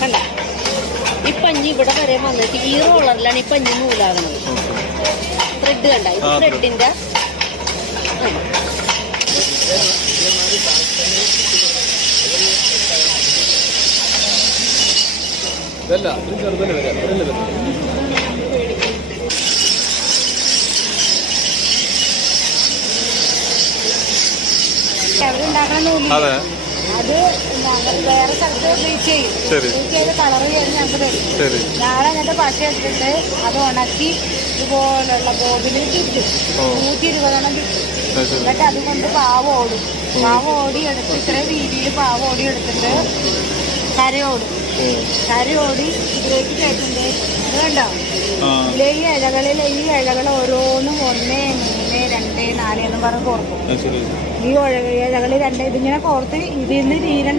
കണ്ട ഈ പഞ്ഞി ഇവിടെ വരെ വന്നിട്ട് ഈ റോളറിലാണ് ഈ പഞ്ഞി നൂലാകണത്. ത്രെഡ് കണ്ട, ഇത് ത്രെഡിന്റെ അവരുണ്ടാക്കണ നൂല് അത് ഞങ്ങൾ വേറെ സ്ഥലത്ത് ബ്ലീച്ച് ചെയ്യും. ബ്ലീച്ച് ചെയ്ത് കളർ ചെയ്ത് ഞങ്ങൾക്ക് തരും. ഞാൻ അങ്ങനത്തെ പശ എടുത്തിട്ട് അത് ഉണക്കി ഇതുപോലുള്ള ബോർഡിൽ കിട്ടും. 120 കിട്ടും. എന്നിട്ട് അതുകൊണ്ട് പാവ് ഓടി എടുത്ത് ഇത്രയും വീതിയിൽ പാവ് ഓടി എടുത്തിട്ട് കരയോടി ഇതിലേക്ക് കയറ്റുണ്ട്. അത് കണ്ടോ, ഈ ഇലകൾ ഓരോന്നും 1, 3, 2, 4 എന്ന് പറഞ്ഞ് കോർക്കും. ഈ ഇലകൾ 2 ഇതിങ്ങനെ കോർത്ത് ഇതിൽ നിന്ന്